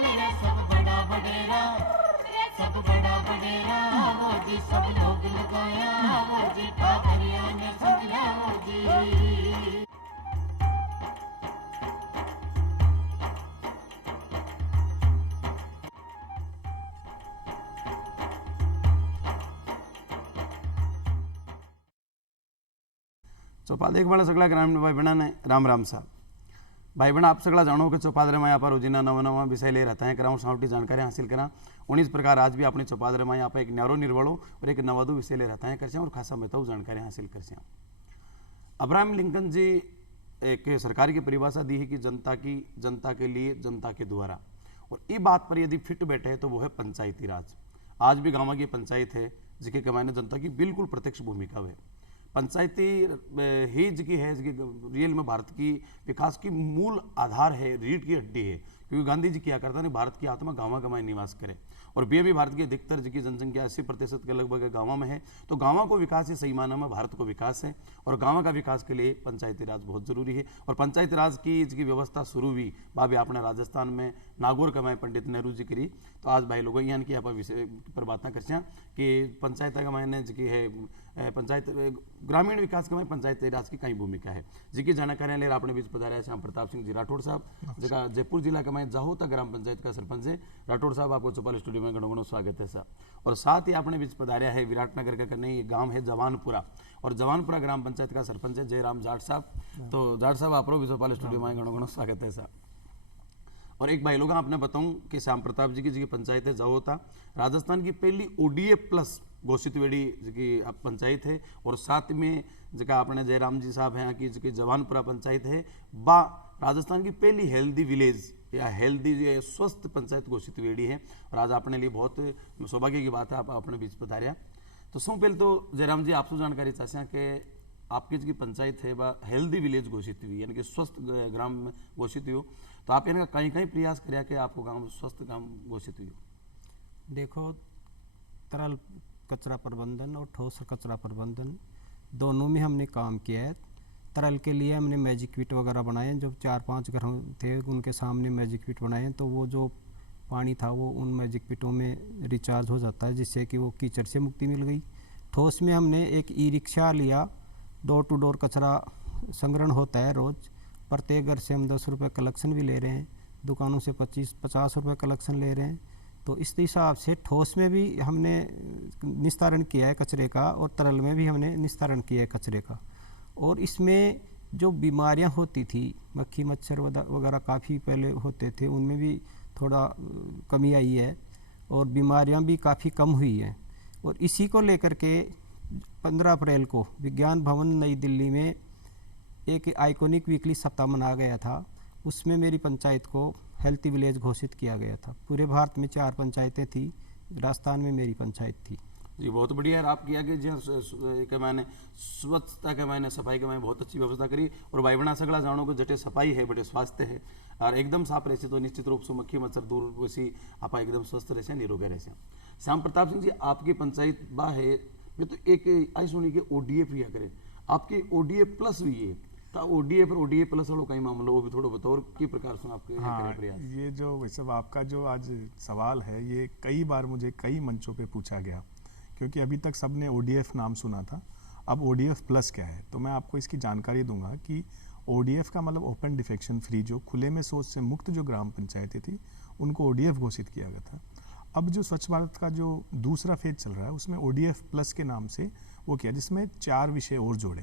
लाल रे सब बड़ा बडेरा, सब बड़ा बडेरा वो जी सब लोग लगाया वो जी ठाकरिया ने सदिया वो जी। चौपाल एक बड़ा सगळा ग्रामीण भाई बहना ने राम राम साहब भाई बहन आप सगला जानो कि चौपादरे में यहाँ पर रोजीना नवा नवा विषय ले रहता है कराऊँ सावटी जानकारी हासिल करा उन्हीं प्रकार आज भी अपने चौपादरे में यहाँ पर एक न्यारो निर्वड़ो और एक नवादू विषय ले रहता है कर और खासा बताऊ जानकारी हासिल कर। अब्राहम लिंकन जी एक सरकार की परिभाषा दी है कि जनता के लिए जनता के द्वारा, और ये बात पर यदि फिट बैठे है तो वो है पंचायती राज। आज भी गाँव की पंचायत है जिसके कमाने जनता की बिल्कुल प्रत्यक्ष भूमिका है। पंचायती ही की है रियल में भारत की विकास की मूल आधार है, रीढ़ की हड्डी है, क्योंकि गांधी जी क्या करता है भारत की आत्मा गाँव गाँव निवास करे और भी भारत की अधिकतर जी की जनसंख्या 80% के लगभग गाँव में है। तो गाँव को विकास ही सही माना में भारत को विकास है और गाँव का विकास के लिए पंचायती राज बहुत जरूरी है। और पंचायती राज की व्यवस्था शुरू हुई भाभी अपने राजस्थान में नागौर कमाए पंडित नेहरू जी करी। तो आज भाई लोगों यहाँ की आप विषय पर बात कर कि पंचायत का मैंने जी है पंचायत ग्रामीण विकास के में पंचायती राज की कई भूमिका है जिसकी जानकारी ले अपने बीच पधारे श्याम प्रताप सिंह जी राठौड़ साहब जगह जयपुर जिला का मैं जाहोता ग्राम पंचायत का सरपंच है। राठौड़ साहब आपको चौपाल स्टूडियो में घणो स्वागत है सर। और साथ ही अपने बीच पधारिया है विराटनगर का करने ये गांव है जवानपुरा और जवानपुरा ग्राम पंचायत का सरपंच है जयराम जाट साहब। तो जाट साहब आप भी चौपाल स्टूडियो में घणो स्वागत है सर। और एक भाई लोग आपने बताऊं कि श्याम प्रताप जी की पंचायत है जाहोता राजस्थान की पहली ODF प्लस घोषित वेड़ी की पंचायत है। और साथ में जगह अपने जयराम जी साहब हैं कि जवानपुरा पंचायत है बा राजस्थान की पहली हेल्दी विलेज या हेल्दी स्वस्थ पंचायत घोषित वेड़ी है। और आज अपने लिए बहुत सौभाग्य की बात है आप अपने बीच बताया। तो सौ पहले तो जयराम जी आपसे जानकारी चाहते हैं कि आपकी जी पंचायत है वह हेल्दी विलेज घोषित हुई यानी कि स्वस्थ ग्राम में घोषित हुई हो, तो आप इनका कहीं कहीं प्रयास करिए कि आपको गाँव स्वस्थ गाँव घोषित हुई हो। देखो तरल कचरा प्रबंधन और ठोस कचरा प्रबंधन दोनों में हमने काम किया है। तरल के लिए हमने मैजिक पिट वगैरह बनाए, जब 4-5 घर थे उनके सामने मैजिक पिट बनाए तो वो जो पानी था वो उन मैजिक पिटों में रिचार्ज हो जाता है जिससे कि वो कीचड़ से मुक्ति मिल गई। ठोस में हमने एक ई-रिक्शा लिया, डोर टू डोर कचरा संग्रहण होता है रोज़, प्रत्येक घर से हम 10 रुपये कलेक्शन भी ले रहे हैं, दुकानों से 25-50 रुपये कलेक्शन ले रहे हैं। तो इस हिसाब से ठोस में भी हमने निस्तारण किया है कचरे का और तरल में भी हमने निस्तारण किया है कचरे का। और इसमें जो बीमारियां होती थी मक्खी मच्छर वगैरह काफ़ी पहले होते थे उनमें भी थोड़ा कमी आई है और बीमारियां भी काफ़ी कम हुई हैं। और इसी को लेकर के 15 अप्रैल को विज्ञान भवन नई दिल्ली में एक आइकॉनिक वीकली सप्ताह मनाया गया था। उसमें मेरी पंचायत को हेल्थी विलेज घोषित किया गया था। पूरे भारत में 4 पंचायतें थी, राजस्थान में मेरी पंचायत थी। जी बहुत बढ़िया है आप किया कि जी मैंने स्वच्छता के मैंने सफाई के मैंने बहुत अच्छी व्यवस्था करी। और भाई बना सगला जानो को जटे सफाई है बटे स्वास्थ्य है और एकदम साफ रहे तो निश्चित रूप से मक्खी मच्छर दूर वैसी आप एकदम स्वस्थ रहे निरोग रहे। श्याम प्रताप सिंह जी आपकी पंचायत बा है मैं तो एक आई सुनी कि ODF या करे आपकी ODF प्लस हुई है तो ODF और ODF प्लस वालों कई मामलों वो भी थोड़ा बताओ और किस प्रकार से आपके प्रयास। ये जो वैसे आपका जो आज सवाल है ये कई बार मुझे कई मंचों पे पूछा गया क्योंकि अभी तक सबने ODF नाम सुना था, अब ODF प्लस क्या है। तो मैं आपको इसकी जानकारी दूंगा कि ODF का मतलब ओपन डिफेक्शन फ्री, जो खुले में शौच से मुक्त जो ग्राम पंचायतें थी उनको ODF घोषित किया गया था। अब जो स्वच्छ भारत का जो दूसरा फेज चल रहा है उसमें ODF प्लस के नाम से वो किया जिसमें 4 विषय और जोड़े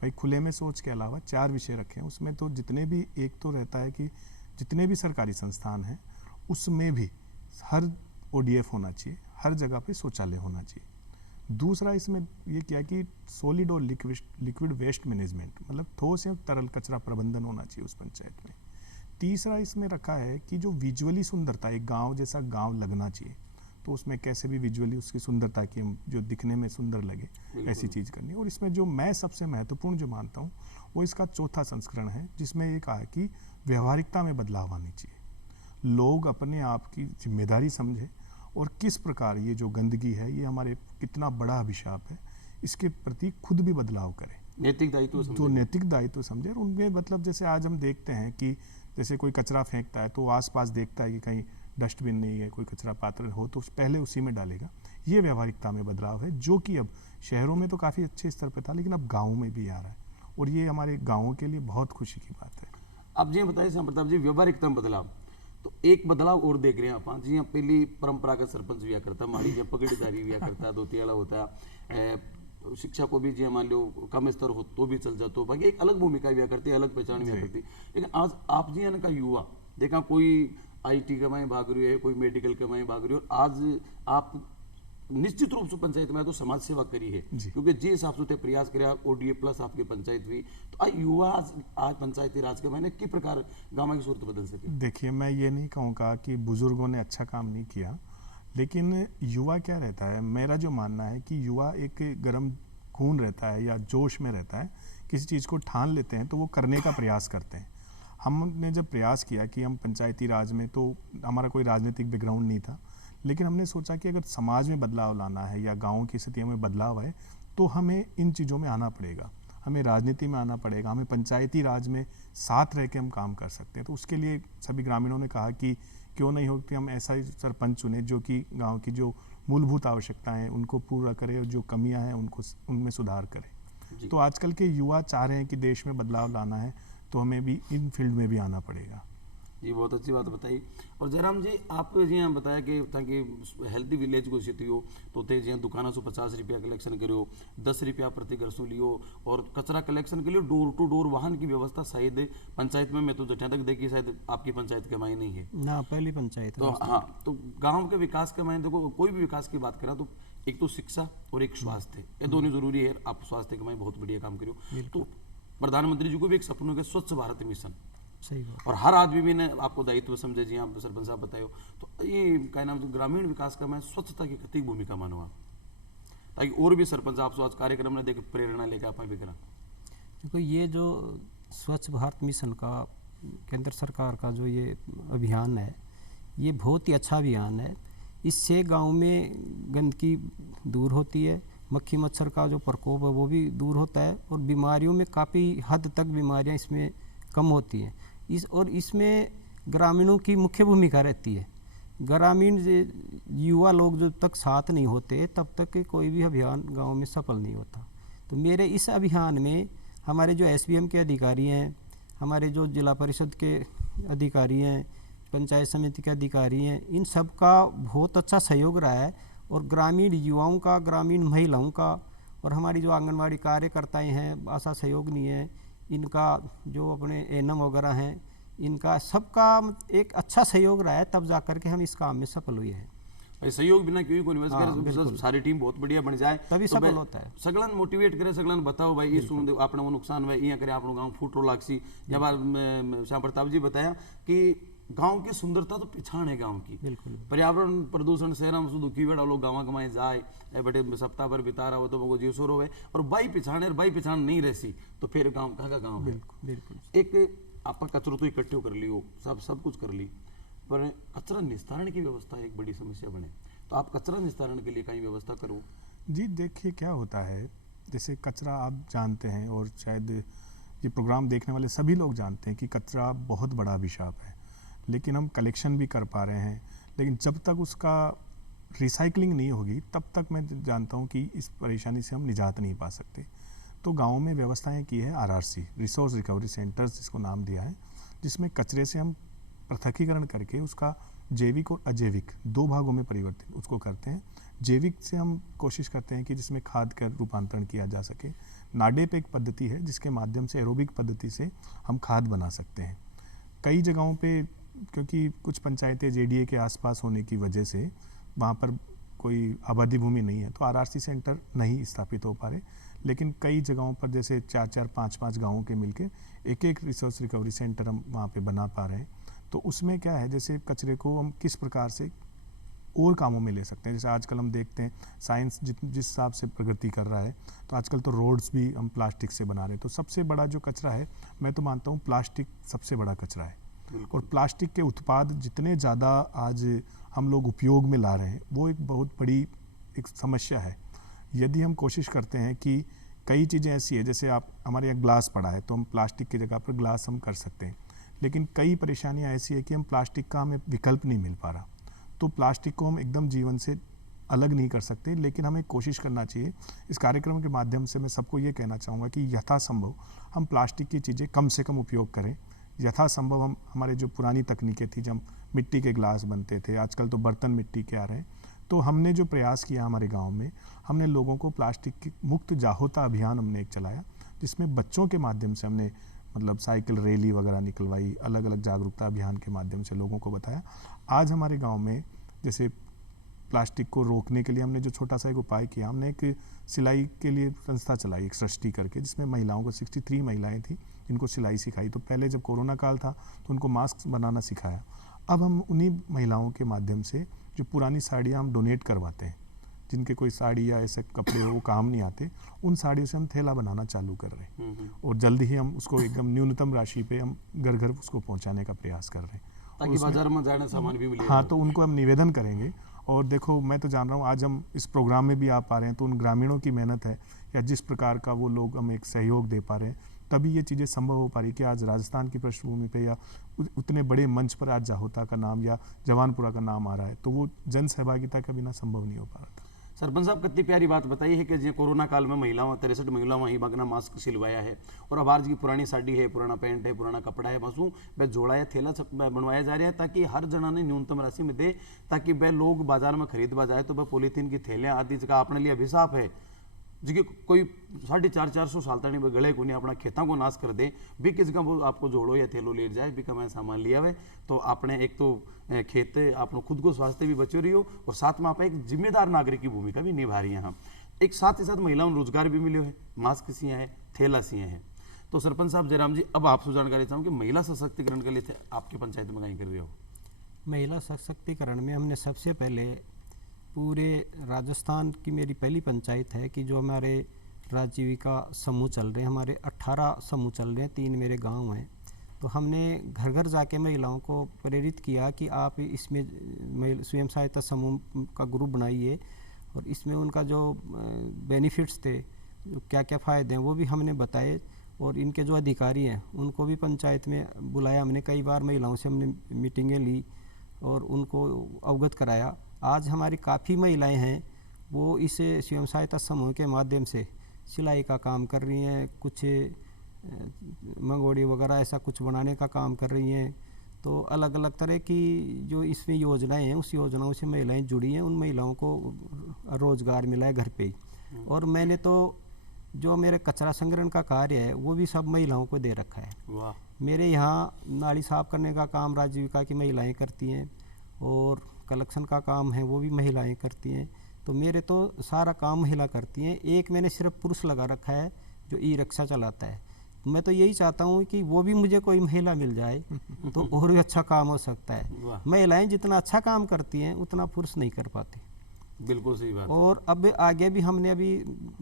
भाई, खुले में शौच के अलावा 4 विषय रखे हैं उसमें। तो जितने भी एक तो रहता है कि जितने भी सरकारी संस्थान हैं उसमें भी हर ODF होना चाहिए, हर जगह पे शौचालय होना चाहिए। दूसरा इसमें ये क्या कि सॉलिड और लिक्विड वेस्ट मैनेजमेंट मतलब ठोस एवं तरल कचरा प्रबंधन होना चाहिए उस पंचायत में। तीसरा इसमें रखा है कि जो विजुअली सुंदरता एक गांव जैसा गांव लगना चाहिए, तो उसमें कैसे भी विजुअली उसकी सुंदरता की जो दिखने में सुंदर लगे ऐसी चीज़ करनी है। और इसमें जो मैं सबसे महत्वपूर्ण जो मानता हूँ वो इसका चौथा संस्करण है जिसमें ये कहा है कि व्यवहारिकता में बदलाव आनी चाहिए, लोग अपने आप की जिम्मेदारी समझें और किस प्रकार ये जो गंदगी है ये हमारे कितना बड़ा अभिशाप है इसके प्रति खुद भी बदलाव करें, नैतिक दायित्व तो नैतिक दायित्व समझे। और उनमें मतलब जैसे आज हम देखते हैं कि जैसे कोई कचरा फेंकता है तो आसपास देखता है कि कहीं डस्टबिन नहीं है, कोई कचरा पात्र हो तो पहले उसी में डालेगा। ये व्यवहारिकता में बदलाव है जो कि अब शहरों में तो काफ़ी अच्छे स्तर पर था, लेकिन अब गाँव में भी आ रहा है, और ये हमारे गाँवों के लिए बहुत खुशी की बात है। आप जी बताइए श्याम प्रताप जी, व्यवहारिकता में बदलाव तो एक बदलाव और देख रहे हैं आप जी। पहली परंपरागत सरपंच हुआ करता, माड़ी जी पगड़ीदारी हुआ करता, धोतियाला होता, शिक्षा को भी जी मान लो कम स्तर हो तो भी चल जाता, बाकी एक अलग भूमिका हुआ करती, अलग पहचान हुआ करती। लेकिन आज आप जी का युवा देखा, कोई IT कमाए भाग रही है, कोई मेडिकल कमाए भाग रही है, और आज आप निश्चित रूप से पंचायत में तो समाज सेवा करी है, क्योंकि जे हिसाब से प्रयास कराया ODA प्लस आपकी पंचायत हुई, तो युवा आज पंचायती राज के मैंने किस प्रकार गाँव की सूरत बदल सके। देखिए, मैं ये नहीं कहूँगा कि बुजुर्गों ने अच्छा काम नहीं किया, लेकिन युवा क्या रहता है, मेरा जो मानना है कि युवा एक गर्म खून रहता है या जोश में रहता है, किसी चीज़ को ठान लेते हैं तो वो करने का प्रयास करते हैं। हमने जब प्रयास किया कि हम पंचायती राज में, तो हमारा कोई राजनीतिक बैकग्राउंड नहीं था, लेकिन हमने सोचा कि अगर समाज में बदलाव लाना है या गाँव की स्थितियों में बदलाव है तो हमें इन चीज़ों में आना पड़ेगा, हमें राजनीति में आना पड़ेगा, हमें पंचायती राज में साथ रह के हम काम कर सकते हैं। तो उसके लिए सभी ग्रामीणों ने कहा कि क्यों नहीं हो कि हम ऐसा ही सरपंच चुने जो कि गांव की जो मूलभूत आवश्यकताएं हैं उनको पूरा करे और जो कमियां हैं उनको उनमें सुधार करे। तो आजकल के युवा चाह रहे हैं कि देश में बदलाव लाना है तो हमें भी इन फील्ड में भी आना पड़ेगा। जी बहुत अच्छी बात बताई। और जयराम जी, आप जी यहाँ बताया कि ताकि हेल्थी विलेज को स्थिति हो तो ते जी दुकानों से 50 रुपया कलेक्शन करो, 10 रुपया प्रति घर से लियो, और कचरा कलेक्शन के लिए डोर टू डोर वाहन की व्यवस्था शायद पंचायत में, मैं तो जहाँ तक देखिए शायद आपकी पंचायत के मायने नहीं है ना, पहली पंचायत तो हाँ, तो गाँव के विकास के मायने देखो, कोई भी विकास की बात करें तो एक तो शिक्षा और एक स्वास्थ्य, ये दोनों जरूरी है। आप स्वास्थ्य के मायने बहुत बढ़िया काम करो। तो प्रधानमंत्री जी को भी एक सपनों के स्वच्छ भारत मिशन, सही बात, और हर आदमी भी ने आपको दायित्व समझे जी, आप सरपंच साहब बताओ, तो ये क्या नाम ग्रामीण विकास का मैं स्वच्छता की कति भूमिका मानूंगा, ताकि और भी सरपंच आप आज कार्यक्रम ने देख प्रेरणा लेकर आप भी करा। देखो, ये जो स्वच्छ भारत मिशन का केंद्र सरकार का जो ये अभियान है, ये बहुत ही अच्छा अभियान है। इससे गांव में गंदगी दूर होती है, मक्खी मच्छर का जो प्रकोप है वो भी दूर होता है, और बीमारियों में काफ़ी हद तक बीमारियां इसमें कम होती हैं। इसमें ग्रामीणों की मुख्य भूमिका रहती है। ग्रामीण युवा लोग जब तक साथ नहीं होते तब तक कोई भी अभियान गांव में सफल नहीं होता। तो मेरे इस अभियान में हमारे जो SBM के अधिकारी हैं, हमारे जो जिला परिषद के अधिकारी हैं, पंचायत समिति के अधिकारी हैं, इन सब का बहुत अच्छा सहयोग रहा है, और ग्रामीण युवाओं का, ग्रामीण महिलाओं का, और हमारी जो आंगनवाड़ी कार्यकर्ताएँ हैं, आशा सहयोगिनी है, इनका जो अपने एनम वगैरह हैं, इनका सबका एक अच्छा सहयोग रहा है, तब जा कर के हम इस काम में सफल हुए हैं। भाई सहयोग बिना क्यों को इन्वेस्ट सारी टीम बहुत बढ़िया बन जाए तभी तो सफल होता है। सगलन मोटिवेट करे, सगलन बताओ भाई ये सुन आपने वो नुकसान हुआ ये करे, आपनो गांव फूट रो लागसी। जब श्याम प्रताप जी बताया कि गांव की सुंदरता तो पिछाड़ है गांव की, बिल्कुल पर्यावरण प्रदूषण शहर में दुखी बेड़ा लोग गाँव कमाए जाए बटे सप्ताह भर बिता रहा हो तो वो जीव सोरो है, और बाई पिछाड़ नहीं रहसी तो फिर गाँव कहाँ का गाँव है। बिल्कुल एक आप कचरो तो इकट्ठे कर लियो, सब कुछ कर ली, पर कचरा निस्तारण की व्यवस्था एक बड़ी समस्या बने, तो आप कचरा निस्तारण के लिए कहीं व्यवस्था करो। जी देखिए, क्या होता है, जैसे कचरा आप जानते हैं और शायद ये प्रोग्राम देखने वाले सभी लोग जानते हैं कि कचरा बहुत बड़ा अभिशाप है, लेकिन हम कलेक्शन भी कर पा रहे हैं, लेकिन जब तक उसका रिसाइकलिंग नहीं होगी तब तक मैं जानता हूँ कि इस परेशानी से हम निजात नहीं पा सकते। तो गाँव में व्यवस्थाएं की है RRC, रिसोर्स रिकवरी सेंटर्स जिसको नाम दिया है, जिसमें कचरे से हम पृथकीकरण करके उसका जैविक और अजैविक 2 भागों में परिवर्तित उसको करते हैं। जैविक से हम कोशिश करते हैं कि जिसमें खाद का रूपांतरण किया जा सके। नाडेप एक पद्धति है जिसके माध्यम से एरोबिक पद्धति से हम खाद बना सकते हैं। कई जगहों पे क्योंकि कुछ पंचायतें JDA के आसपास होने की वजह से वहाँ पर कोई आबादी भूमि नहीं है, तो RRC सेंटर नहीं स्थापित हो पा रहे, लेकिन कई जगहों पर जैसे 4-4, 5-5 गाँवों के मिलके एक रिसोर्स रिकवरी सेंटर हम वहाँ पे बना पा रहे हैं। तो उसमें क्या है, जैसे कचरे को हम किस प्रकार से और कामों में ले सकते हैं। जैसे आजकल हम देखते हैं साइंस जिस हिसाब से प्रगति कर रहा है, तो आजकल तो रोड्स भी हम प्लास्टिक से बना रहे हैं। तो सबसे बड़ा जो कचरा है, मैं तो मानता हूँ प्लास्टिक सबसे बड़ा कचरा है, और प्लास्टिक के उत्पाद जितने ज़्यादा आज हम लोग उपयोग में ला रहे हैं वो एक बहुत बड़ी एक समस्या है। यदि हम कोशिश करते हैं कि कई चीज़ें ऐसी है, जैसे आप हमारे यहाँ ग्लास पड़ा है तो हम प्लास्टिक की जगह पर ग्लास हम कर सकते हैं, लेकिन कई परेशानियां ऐसी है कि हम प्लास्टिक का हमें विकल्प नहीं मिल पा रहा। तो प्लास्टिक को हम एकदम जीवन से अलग नहीं कर सकते, लेकिन हमें कोशिश करना चाहिए। इस कार्यक्रम के माध्यम से मैं सबको ये कहना चाहूँगा कि यथासंभव हम प्लास्टिक की चीज़ें कम से कम उपयोग करें। यथासंभव हम हमारे जो पुरानी तकनीकें थी, जब मिट्टी के ग्लास बनते थे, आजकल तो बर्तन मिट्टी के आ रहे हैं, तो हमने जो प्रयास किया हमारे गांव में, हमने लोगों को प्लास्टिक की मुक्त जाहोता अभियान हमने एक चलाया, जिसमें बच्चों के माध्यम से हमने मतलब साइकिल रैली वगैरह निकलवाई, अलग अलग जागरूकता अभियान के माध्यम से लोगों को बताया। आज हमारे गांव में जैसे प्लास्टिक को रोकने के लिए हमने जो छोटा सा एक उपाय किया, हमने एक सिलाई के लिए संस्था चलाई, एक सृष्टि करके, जिसमें महिलाओं को 63 महिलाएं थी जिनको सिलाई सिखाई। तो पहले जब कोरोना काल था तो उनको मास्क बनाना सिखाया। अब हम उन्हीं महिलाओं के माध्यम से जो पुरानी साड़ियाँ हम डोनेट करवाते हैं, जिनके कोई साड़ी या ऐसे कपड़े वो काम नहीं आते, उन साड़ियों से हम थैला बनाना चालू कर रहे हैं और जल्द ही हम उसको एकदम न्यूनतम राशि पे हम घर घर उसको पहुंचाने का प्रयास कर रहे हैं, ताकि बाजार में जाने सामान भी मिले। हाँ, तो उनको हम निवेदन करेंगे। और देखो, मैं तो जान रहा हूँ आज हम इस प्रोग्राम में भी आ पा रहे हैं तो उन ग्रामीणों की मेहनत है, या जिस प्रकार का वो लोग हमें एक सहयोग दे पा रहे हैं, तभी ये चीज़ें संभव हो पा रही कि आज राजस्थान की पृष्ठभूमि पे या उतने बड़े मंच पर आज जाहोता का नाम या जवानपुरा का नाम आ रहा है। तो वो जन सहभागिता के बिना संभव नहीं हो पा रहा था। सरपंच साहब, कितनी प्यारी बात बताई है कि जो कोरोना काल में महिलाओं 63 महिलाओं ही बगना मास्क सिलवाया है, और अब आज की पुरानी साड़ी है, पुराना पैंट है, पुराना कपड़ा है, बसू वह जोड़ा या थैला बनवाया जा रहा है, ताकि हर जना ने न्यूनतम राशि में दे, ताकि वह लोग बाजार में खरीदवा जाए तो वह पॉलीथीन की थैलियाँ आदि का अपने लिए अभिशाप है, जी कोई 450 साल तक गले को नहीं अपना खेतों को नाश कर दे, भी किस का वो आपको जोड़ो या थैलो ले जाए, भी का मैं सामान लिया हुए, तो आपने एक तो खेत आपने खुद को स्वास्थ्य भी बचे रही हो, और साथ में आप एक जिम्मेदार नागरिक की भूमिका भी निभा रही हैं। हम एक साथ ही साथ महिलाओं को रोजगार भी मिले है, मास्क सिया है, थैला सिया है। तो सरपंच साहब जयराम जी, अब आपसे जानकारी चाहूँ कि महिला सशक्तिकरण के लिए आपकी पंचायत में कहीं कर रहे हो? महिला सशक्तिकरण में हमने सबसे पहले पूरे राजस्थान की मेरी पहली पंचायत है कि जो हमारे राजीविका समूह चल रहे हैं, हमारे 18 समूह चल रहे हैं, 3 मेरे गांव हैं। तो हमने घर घर जाके महिलाओं को प्रेरित किया कि आप इसमें स्वयं सहायता समूह का ग्रुप बनाइए, और इसमें उनका जो बेनिफिट्स थे, जो क्या क्या फ़ायदे हैं, वो भी हमने बताए, और इनके जो अधिकारी हैं उनको भी पंचायत में बुलाया हमने। कई बार महिलाओं से हमने मीटिंगें ली और उनको अवगत कराया। आज हमारी काफ़ी महिलाएं हैं वो इस स्वयं सहायता समूह के माध्यम से सिलाई का काम कर रही हैं, कुछ मंगोड़ी वगैरह ऐसा कुछ बनाने का काम कर रही हैं। तो अलग अलग तरह की जो इसमें योजनाएं हैं, उस योजनाओं से महिलाएं जुड़ी हैं, उन महिलाओं को रोज़गार मिला है घर पे ही। और मैंने तो जो मेरे कचरा संग्रहण का कार्य है वो भी सब महिलाओं को दे रखा है। वाह। मेरे यहाँ नाली साफ करने का काम राजीविका की महिलाएं करती हैं, और कलेक्शन का काम है वो भी महिलाएं करती हैं। तो मेरे तो सारा काम महिला करती हैं। एक मैंने सिर्फ पुरुष लगा रखा है जो ई रिक्शा चलाता है। मैं तो यही चाहता हूँ कि वो भी मुझे कोई महिला मिल जाए तो और भी अच्छा काम हो सकता है। महिलाएं जितना अच्छा काम करती हैं उतना पुरुष नहीं कर पाते। बिल्कुल सही बात। और अब आगे भी हमने अभी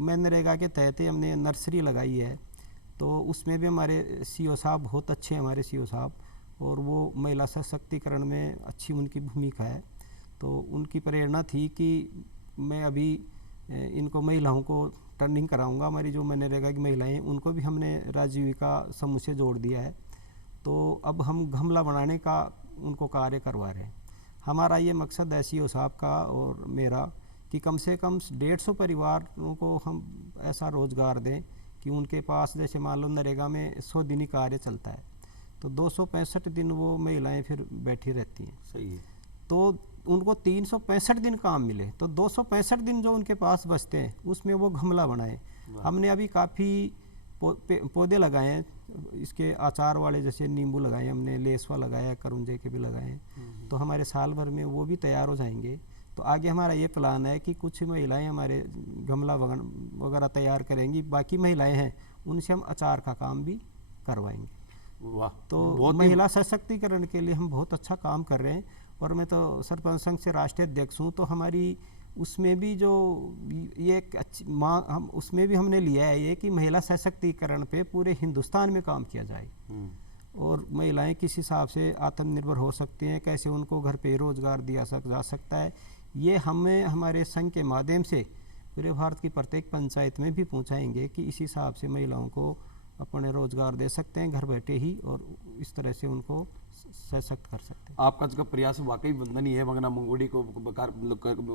मनरेगा के तहत हमने नर्सरी लगाई है, तो उसमें भी हमारे सीओ साहब बहुत अच्छे हैं, हमारे सीओ साहब, और वो महिला सशक्तिकरण में अच्छी उनकी भूमिका है। तो उनकी प्रेरणा थी कि मैं अभी इनको महिलाओं को ट्रेनिंग कराऊंगा। हमारी जो मनरेगा की महिलाएं हैं उनको भी हमने राजीविका समूह से जोड़ दिया है। तो अब हम गमला बनाने का उनको कार्य करवा रहे हैं। हमारा ये मकसद है सीओ साहब का और मेरा कि कम से कम 150 परिवारों को हम ऐसा रोज़गार दें कि उनके पास, जैसे मान लो नरेगा में 100 दिन ही कार्य चलता है, तो 265 दिन वो महिलाएं फिर बैठी रहती हैं। सही है। तो उनको 365 दिन काम मिले, तो 265 दिन जो उनके पास बचते हैं उसमें वो गमला बनाए। हमने अभी काफ़ी पौधे लगाए हैं, इसके अचार वाले, जैसे नींबू लगाए हमने, लेसवा लगाया, करंजे के भी लगाए हैं। तो हमारे साल भर में वो भी तैयार हो जाएंगे। तो आगे हमारा ये प्लान है कि कुछ महिलाएं हमारे गमला वगैरह तैयार करेंगी, बाकी महिलाएं हैं उनसे हम अचार का काम भी करवाएंगे। वाह। तो महिला सशक्तिकरण के लिए हम बहुत अच्छा काम कर रहे हैं। और मैं तो सरपंच संघ से राष्ट्रीय अध्यक्ष हूँ, तो हमारी उसमें भी जो ये एक अच्छी हम उसमें भी हमने लिया है ये कि महिला सशक्तिकरण पे पूरे हिंदुस्तान में काम किया जाए, और महिलाएं किस हिसाब से आत्मनिर्भर हो सकती हैं, कैसे उनको घर पे रोजगार दिया जा सकता है, ये हमें हमारे संघ के माध्यम से पूरे भारत की प्रत्येक पंचायत में भी पहुंचाएंगे कि इस हिसाब से महिलाओं को अपने रोजगार दे सकते हैं घर बैठे ही, और इस तरह से उनको सशक्त कर सकते हैं। आपका जो प्रयास वाकई वंदनीय है। वंगना मंगोड़ी को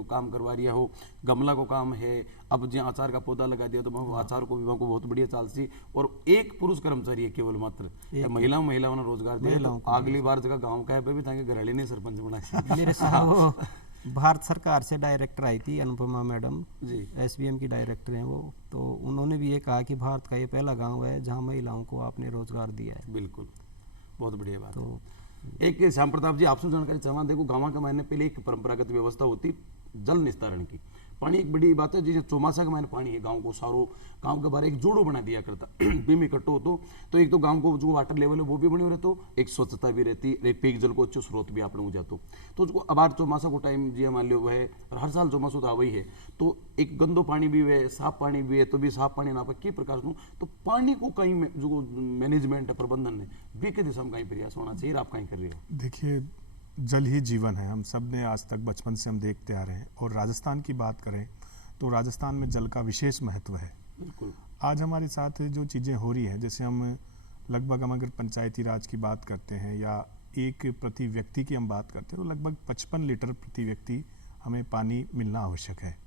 काम करवा रिया हो, गमला को काम है, अब जो आचार का पौधा लगा दिया तो वहाँ आचार को विभाग को बहुत बढ़िया चाल सी। और एक पुरुष कर्मचारी है केवल मात्र, महिलाओं ने रोजगार दिया। तो अगली बार जगह गाँव का है भी ताकि घरेली ने सरपंच बना मेरे साथ वो भारत सरकार से डायरेक्टर आई थी अनुपमा मैडम जी, SBM की डायरेक्टर हैं वो, तो उन्होंने भी ये कहा कि भारत का ये पहला गांव है जहां महिलाओं को आपने रोजगार दिया है। बिल्कुल, बहुत बढ़िया बात तो है। एक श्याम प्रताप जी आपसे जानकारी चाहवा, देखो गाँव के महीने पहले एक परंपरागत व्यवस्था होती जल निस्तारण की। पानी एक बड़ी बात है, जैसे चौमासा के महीने पानी है, गांव को सारो गांव के बारे एक जोड़ो बना दिया करता बीम इकट्ठो होतो, तो एक तो गांव को जो वाटर लेवल है वो भी बनी रहते, एक स्वच्छता भी रहती, एक पेय जल को अच्छे स्रोत भी आपने हो जातो। तो उसको अब चौमासा को टाइम जी मान लो है, और हर साल चौमासो तो आवई है, तो एक गंदो पानी भी है, साफ पानी भी है, तो भी साफ पानी ना के प्रकार से तो पानी को कहीं जो मैनेजमेंट है प्रबंधन ने भी के दिशा में कहीं प्रयास होना चाहिए, आप कहीं कर रहे हो? देखिए, जल ही जीवन है, हम सब ने आज तक बचपन से हम देखते आ रहे हैं। और राजस्थान की बात करें तो राजस्थान में जल का विशेष महत्व है। बिल्कुल। आज हमारे साथ जो चीज़ें हो रही हैं, जैसे हम लगभग हम अगर पंचायती राज की बात करते हैं या एक प्रति व्यक्ति की हम बात करते हैं, तो लगभग 55 लीटर प्रति व्यक्ति हमें पानी मिलना आवश्यक है।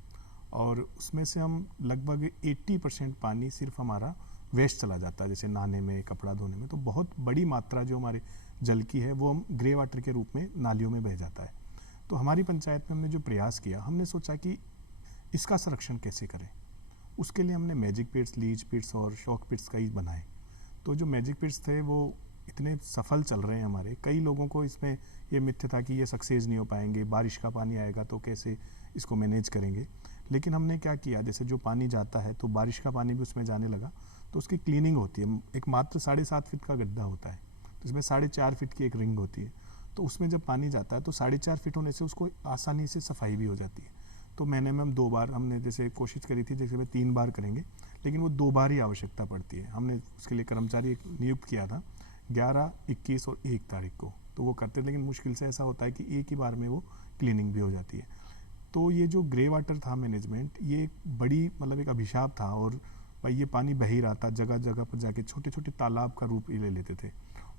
और उसमें से हम लगभग 80% पानी सिर्फ हमारा वेस्ट चला जाता है, जैसे नहाने में, कपड़ा धोने में। तो बहुत बड़ी मात्रा जो हमारे जल की है वो हम ग्रे वाटर के रूप में नालियों में बह जाता है। तो हमारी पंचायत में हमने जो प्रयास किया, हमने सोचा कि इसका संरक्षण कैसे करें। उसके लिए हमने मैजिक पिट्स, लीच पिट्स और शॉक पिट्स कई बनाए। तो जो मैजिक पिट्स थे वो इतने सफल चल रहे हैं हमारे, कई लोगों को इसमें ये मिथ्य था कि ये सक्सेस नहीं हो पाएंगे, बारिश का पानी आएगा तो कैसे इसको मैनेज करेंगे। लेकिन हमने क्या किया, जैसे जो पानी जाता है तो बारिश का पानी भी उसमें जाने लगा, तो उसकी क्लीनिंग होती है। एक मात्र 7.5 फीट का गड्ढा होता है, तो इसमें 4.5 फीट की एक रिंग होती है। तो उसमें जब पानी जाता है तो 4.5 फीट होने से उसको आसानी से सफाई भी हो जाती है। तो महीने में हम 2 बार, हमने जैसे कोशिश करी थी, जैसे में 3 बार करेंगे, लेकिन वो 2 बार ही आवश्यकता पड़ती है। हमने उसके लिए कर्मचारी नियुक्त किया था 11, 21 और 1 तारीख को, तो वो करते, लेकिन मुश्किल से ऐसा होता है कि एक ही बार में वो क्लीनिंग भी हो जाती है। तो ये जो ग्रे वाटर था मैनेजमेंट, ये एक बड़ी मतलब एक अभिशाप था। और भाई ये पानी बह ही रहा था, जगह जगह पर जाके छोटे छोटे तालाब का रूप ले लेते थे।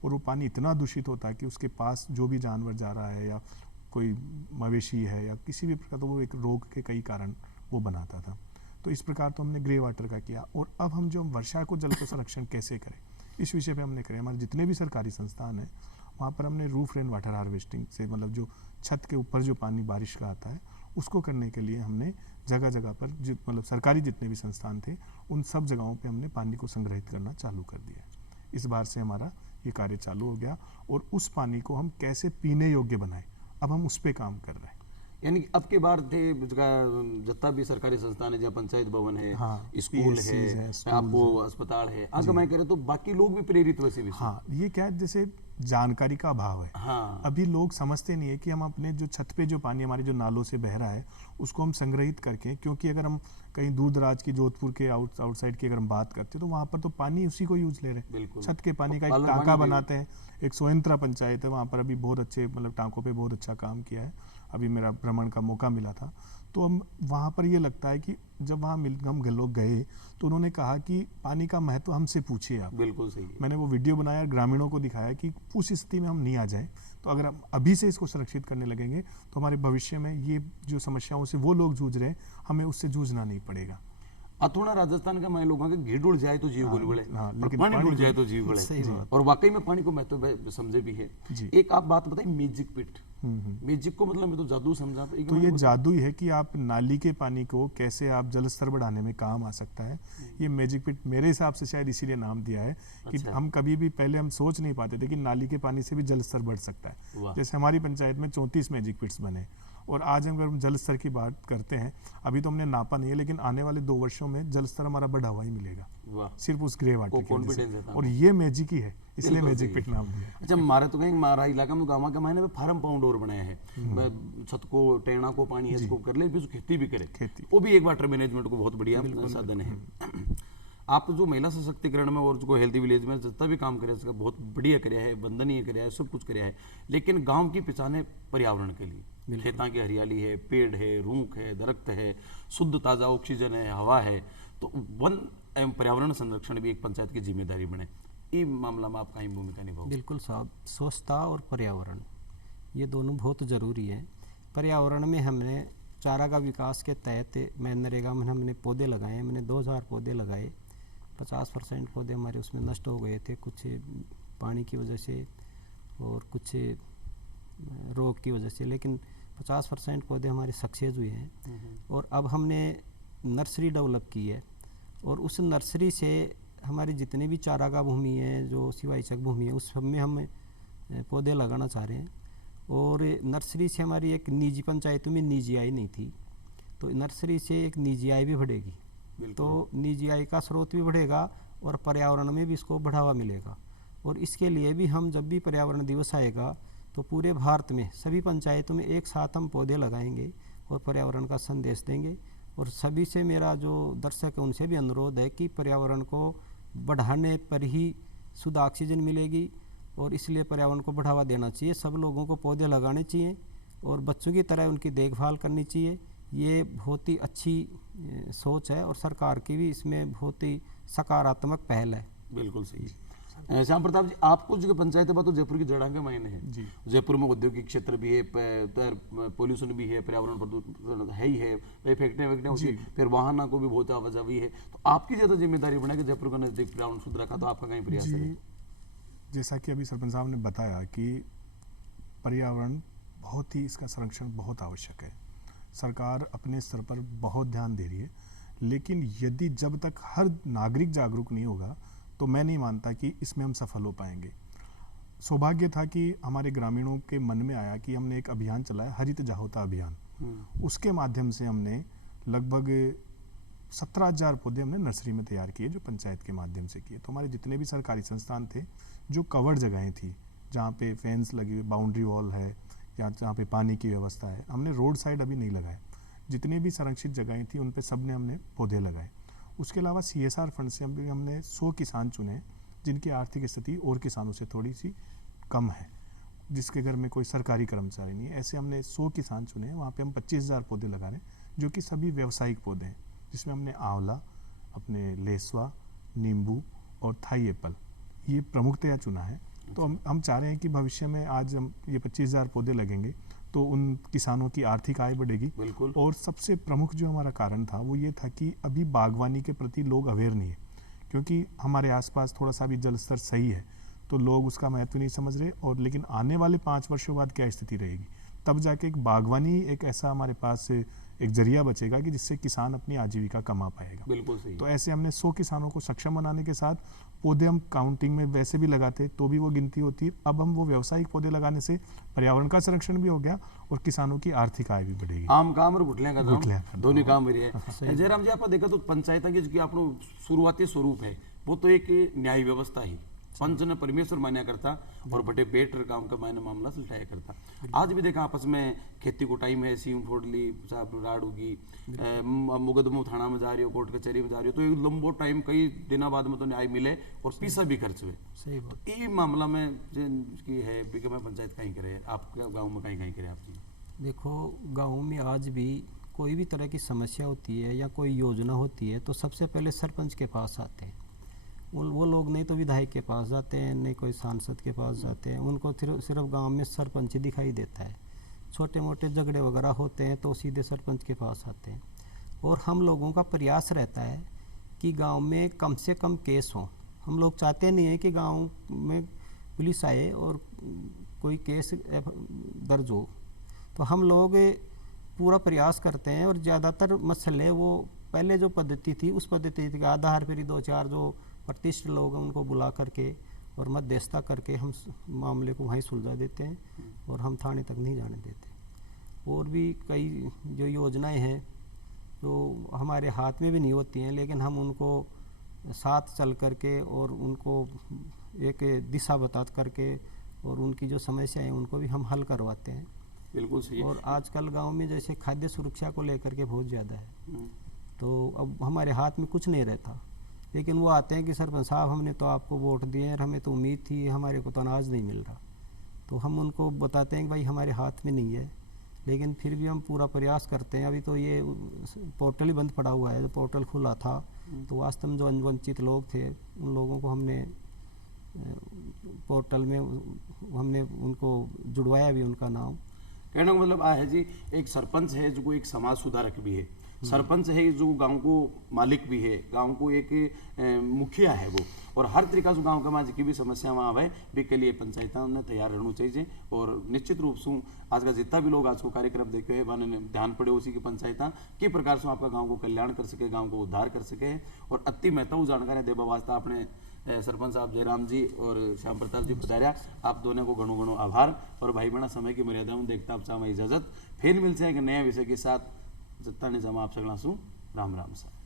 और वो पानी इतना दूषित होता है कि उसके पास जो भी जानवर जा रहा है या कोई मवेशी है या किसी भी प्रकार, तो वो एक रोग के कई कारण वो बनाता था। तो इस प्रकार तो हमने ग्रे वाटर का किया। और अब हम जो वर्षा को जल को संरक्षण कैसे करें, इस विषय पे हमने करे। हमारे जितने भी सरकारी संस्थान हैं वहाँ पर हमने रूफ रेन वाटर हार्वेस्टिंग से, मतलब जो छत के ऊपर जो पानी बारिश का आता है उसको करने के लिए हमने जगह जगह पर मतलब सरकारी जितने भी संस्थान थे उन सब जगहों पे हमने पानी को संग्रहित करना चालू कर दिया। इस बार से हमारा ये कार्य चालू हो गया। और उस पानी को हम कैसे पीने योग्य बनाएं, अब हम उस पर काम कर रहे हैं। यानी कि अब के बार थे जितना भी सरकारी संस्थान है, जहाँ पंचायत भवन है, हाँ, स्कूल PSCs है, स्कूल आपको अस्पताल है, आगे मैं कह रहे तो बाकी लोग भी प्रेरित वैसे भी। हाँ, ये क्या है, जैसे जानकारी का अभाव है। हाँ, अभी लोग समझते नहीं है कि हम अपने जो छत पे जो पानी हमारे जो नालों से बह रहा है उसको हम संग्रहित करके, क्योंकि अगर हम कहीं दूर दराज की जोधपुर के आउटसाइड की अगर हम बात करते हैं तो वहाँ पर तो पानी उसी को यूज ले रहे हैं। बिल्कुल। छत के पानी का एक टांका बनाते हैं। एक सोयंत्रा पंचायत है, वहाँ पर अभी बहुत अच्छे मतलब टांकों पे बहुत अच्छा काम किया है। अभी मेरा भ्रमण का मौका मिला था, तो हम वहाँ पर ये लगता है कि जब वहाँ हम लोग गए तो उन्होंने कहा कि पानी का महत्व हमसे पूछिए आप। बिल्कुल सही है। मैंने वो वीडियो बनाया, ग्रामीणों को दिखाया कि उस स्थिति में हम नहीं आ जाएं, तो अगर हम अभी से इसको सुरक्षित करने लगेंगे तो हमारे भविष्य में ये जो समस्याओं से वो लोग जूझ रहे हैं, हमें उससे जूझना नहीं पड़ेगा। अथोड़ा राजस्थान का मैं लोगों के घी डुल जाए तो जीव गोल बड़े, हाँ, लेकिन पानी डुल जाए तो जीव बड़े। और वाकई में पानी को महत्व समझे भी है। एक आप बात बताइए, मैजिक पिट, मैजिक को मतलब मैं तो जादू समझा। तो ये जादू ही है कि आप नाली के पानी को कैसे आप जल स्तर बढ़ाने में काम आ सकता है। ये मैजिक पिट मेरे हिसाब से शायद इसीलिए नाम दिया है कि हम कभी भी पहले हम सोच नहीं पाते थे कि नाली के पानी से भी जल स्तर बढ़ सकता है। जैसे हमारी पंचायत में 34 मैजिक पिट्स बने। और आज अगर हम जल स्तर की बात करते हैं, अभी तो हमने नापा नहीं है, लेकिन आने वाले 2 वर्षों में जल स्तर हमारा बढ़ा हुआ ही मिलेगा, सिर्फ उस ग्रे वाटर की वजह से। और ये मैजिक ही है, इसलिए मैजिक पिट नाम दिया। अच्छा, मारे तो कहीं हमारा इलाका में गाँव के महीने में फार्म पाउंड और बनाया है, छत को टेना को पानी है इसको कर ले, खेती भी करे, वो भी एक वाटर मैनेजमेंट को बहुत बढ़िया साधन है। आप जो महिला सशक्तिकरण में और जो हेल्थी विलेज में जितना भी काम करे उसका बहुत बढ़िया कराया है, वंदनीय कराया है, सब कुछ कराया है। लेकिन गांव की पहचाने पर्यावरण के लिए खेतों की हरियाली है, पेड़ है, रूख है, दरख्त है, शुद्ध ताज़ा ऑक्सीजन है, हवा है, तो वन एवं पर्यावरण संरक्षण भी एक पंचायत की जिम्मेदारी बने, ई मामला में आप कहीं भूमिका निभाओ? बिल्कुल साहब, स्वच्छता और पर्यावरण ये दोनों बहुत ज़रूरी हैं। पर्यावरण में हमने चारागाह विकास के तहत मनरेगा में हमने पौधे लगाए, हमने 2000 पौधे लगाए। 50% पौधे हमारे उसमें नष्ट हो गए थे, कुछ पानी की वजह से और कुछ रोग की वजह से, लेकिन 50% पौधे हमारे सक्सेस हुए हैं। और अब हमने नर्सरी डेवलप की है और उस नर्सरी से हमारी जितने भी चारागाह भूमि है, जो सिवाईचक भूमि है, उस सब में हम पौधे लगाना चाह रहे हैं। और नर्सरी से हमारी एक निजी पंचायतों में निजी आय नहीं थी, तो नर्सरी से एक निजी आय भी बढ़ेगी, तो निजी आय का स्रोत भी बढ़ेगा और पर्यावरण में भी इसको बढ़ावा मिलेगा। और इसके लिए भी हम जब भी पर्यावरण दिवस आएगा तो पूरे भारत में सभी पंचायतों में एक साथ हम पौधे लगाएंगे और पर्यावरण का संदेश देंगे। और सभी से मेरा जो दर्शक है उनसे भी अनुरोध है कि पर्यावरण को बढ़ाने पर ही शुद्ध ऑक्सीजन मिलेगी और इसलिए पर्यावरण को बढ़ावा देना चाहिए। सब लोगों को पौधे लगाने चाहिए और बच्चों की तरह उनकी देखभाल करनी चाहिए। ये बहुत ही अच्छी सोच है और सरकार की भी इसमें बहुत ही सकारात्मक पहल है। बिल्कुल सही। श्याम प्रताप जी, आपको जो पंचायत है तो जयपुर की जड़ांग के मायने है जी। जयपुर में औद्योगिक क्षेत्र भी है, पोल्यूशन भी है, पर्यावरण प्रदूषण है ही है, फैक्ट्रियाँ होती है, फिर वाहनों को भी बहुत आवाजाही है, तो आपकी ज्यादा जिम्मेदारी बना कि जयपुर का नजदीक पर्यावरण शुद्ध रखा, तो आपका कहीं प्रयास है? जैसा कि अभी सरपंच साहब ने बताया कि पर्यावरण बहुत ही, इसका संरक्षण बहुत आवश्यक है। सरकार अपने स्तर पर बहुत ध्यान दे रही है, लेकिन यदि जब तक हर नागरिक जागरूक नहीं होगा तो मैं नहीं मानता कि इसमें हम सफल हो पाएंगे। सौभाग्य था कि हमारे ग्रामीणों के मन में आया कि हमने एक अभियान चलाया, हरित जाहोता अभियान। उसके माध्यम से हमने लगभग 17,000 पौधे हमने नर्सरी में तैयार किए, जो पंचायत के माध्यम से किए। तो हमारे जितने भी सरकारी संस्थान थे, जो कवर्ड जगहें थी, जहाँ पे फेंस लगी हुई, बाउंड्री वॉल है या जहाँ पे पानी की व्यवस्था है, हमने रोड साइड अभी नहीं लगाए। जितनी भी संरक्षित जगहें थी उन पे सब ने हमने पौधे लगाए। उसके अलावा CSR फंड से हमने 100 किसान चुने जिनकी आर्थिक स्थिति और किसानों से थोड़ी सी कम है, जिसके घर में कोई सरकारी कर्मचारी नहीं है। ऐसे हमने 100 किसान चुने, वहाँ पे हम 25,000 पौधे लगा रहे हैं, जो कि सभी व्यावसायिक पौधे हैं, जिसमें हमने आंवला, अपने लेसवा, नींबू और थाई एप्पल ये प्रमुखतया चुना है। तो हम चाह रहे हैं कि भविष्य में आज हम ये 25,000 पौधे लगेंगे तो उन किसानों की आर्थिक आय बढ़ेगी। बिल्कुल। और सबसे प्रमुख जो हमारा कारण था वो ये था कि अभी बागवानी के प्रति लोग अवेयर नहीं है, क्योंकि हमारे आसपास थोड़ा सा भी जल स्तर सही है तो लोग उसका महत्व नहीं समझ रहे। और लेकिन आने वाले 5 वर्षों बाद क्या स्थिति रहेगी, तब जाके एक बागवानी एक ऐसा हमारे पास एक जरिया बचेगा कि जिससे किसान अपनी आजीविका कमा पाएगा। बिल्कुल सही। तो ऐसे हमने 100 किसानों को सक्षम बनाने के साथ पौधे हम काउंटिंग में वैसे भी लगाते तो भी वो गिनती होती, अब हम वो व्यावसायिक पौधे लगाने से पर्यावरण का संरक्षण भी हो गया और किसानों की आर्थिक आय भी बढ़ेगी। आम काम और गुठलियां का काम, दोनों काम हो रही है। जयराम जी, आप देखा तो पंचायत की जो आपनो शुरुआती स्वरूप है वो तो एक न्याय व्यवस्था ही, पंच ने परमेश्वर मान्या करता और बटे बेटर काम का मायने मामला सुलझाया करता। आज भी देखा आपस में खेती को टाइम है, सीम फोड़ली साहब राड होगी, मुकदमों थाना में जा रही हो, कोर्ट कचहरी में जा रही हो, तो एक लंबो टाइम कई दिनों बाद में तो न्याय मिले और पैसा भी खर्च हुए। सही बात। ये मामला में की है कि मैं पंचायत कहीं करे, आपके गाँव में कहीं करे आप जी? देखो, गाँव में आज भी कोई भी तरह की समस्या होती है या कोई योजना होती है तो सबसे पहले सरपंच के पास आते हैं। वो लोग नहीं तो विधायक के पास जाते हैं, नहीं कोई सांसद के पास जाते हैं, उनको सिर्फ गांव में सरपंच ही दिखाई देता है। छोटे मोटे झगड़े वगैरह होते हैं तो सीधे सरपंच के पास आते हैं। और हम लोगों का प्रयास रहता है कि गांव में कम से कम केस हों। हम लोग चाहते नहीं है कि गांव में पुलिस आए और कोई केस दर्ज हो, तो हम लोग पूरा प्रयास करते हैं। और ज़्यादातर मसले वो पहले जो पद्धति थी उस पद्धति के आधार पर ही 2-4 जो प्रतिष्ठित लोग हैं उनको बुला करके और मध्यस्थता करके हम मामले को वहीं सुलझा देते हैं और हम थाने तक नहीं जाने देते। और भी कई जो योजनाएं हैं जो हमारे हाथ में भी नहीं होती हैं, लेकिन हम उनको साथ चल करके और उनको एक दिशा बता करके और उनकी जो समस्या है उनको भी हम हल करवाते हैं। बिल्कुल सही। और आजकल गांव में जैसे खाद्य सुरक्षा को लेकर के बहुत ज़्यादा है, तो अब हमारे हाथ में कुछ नहीं रहता, लेकिन वो आते हैं कि सरपंच साहब हमने तो आपको वोट दिए और हमें तो उम्मीद थी, हमारे को तो अनाज नहीं मिल रहा। तो हम उनको बताते हैं कि भाई हमारे हाथ में नहीं है, लेकिन फिर भी हम पूरा प्रयास करते हैं। अभी तो ये पोर्टल ही बंद पड़ा हुआ है, जो पोर्टल खुला था तो वास्तव में जो वंचित लोग थे उन लोगों को हमने पोर्टल में हमने उनको जुड़वाया भी उनका नाम। कहने का मतलब आ है जी, एक सरपंच है जो एक समाज सुधारक भी है, सरपंच है जो गांव को मालिक भी है, गांव को एक मुखिया है वो, और हर तरीका से गांव समाज की भी समस्या वहाँ आवे भी के लिए पंचायतों ने तैयार रहना चाहिए। और निश्चित रूप से आज का जितना भी लोग आज को कार्यक्रम देखे है वन ध्यान पड़े उसी की पंचायत किस प्रकार से आपका गाँव को कल्याण कर सके, गाँव को उद्धार कर सके। और अति महत्वपूर्ण जानकारी देवा वास्ते अपने सरपंच साहब जयराम जी और श्याम प्रताप जी पधारिया, आप दोनों को घणो घणो आभार। और भाई बहना समय की मर्यादा में देखता आप चाहे इजाजत फिर मिलते हैं एक नए विषय के साथ। जत्ता ने जमा आप सगला सु राम राम साहब।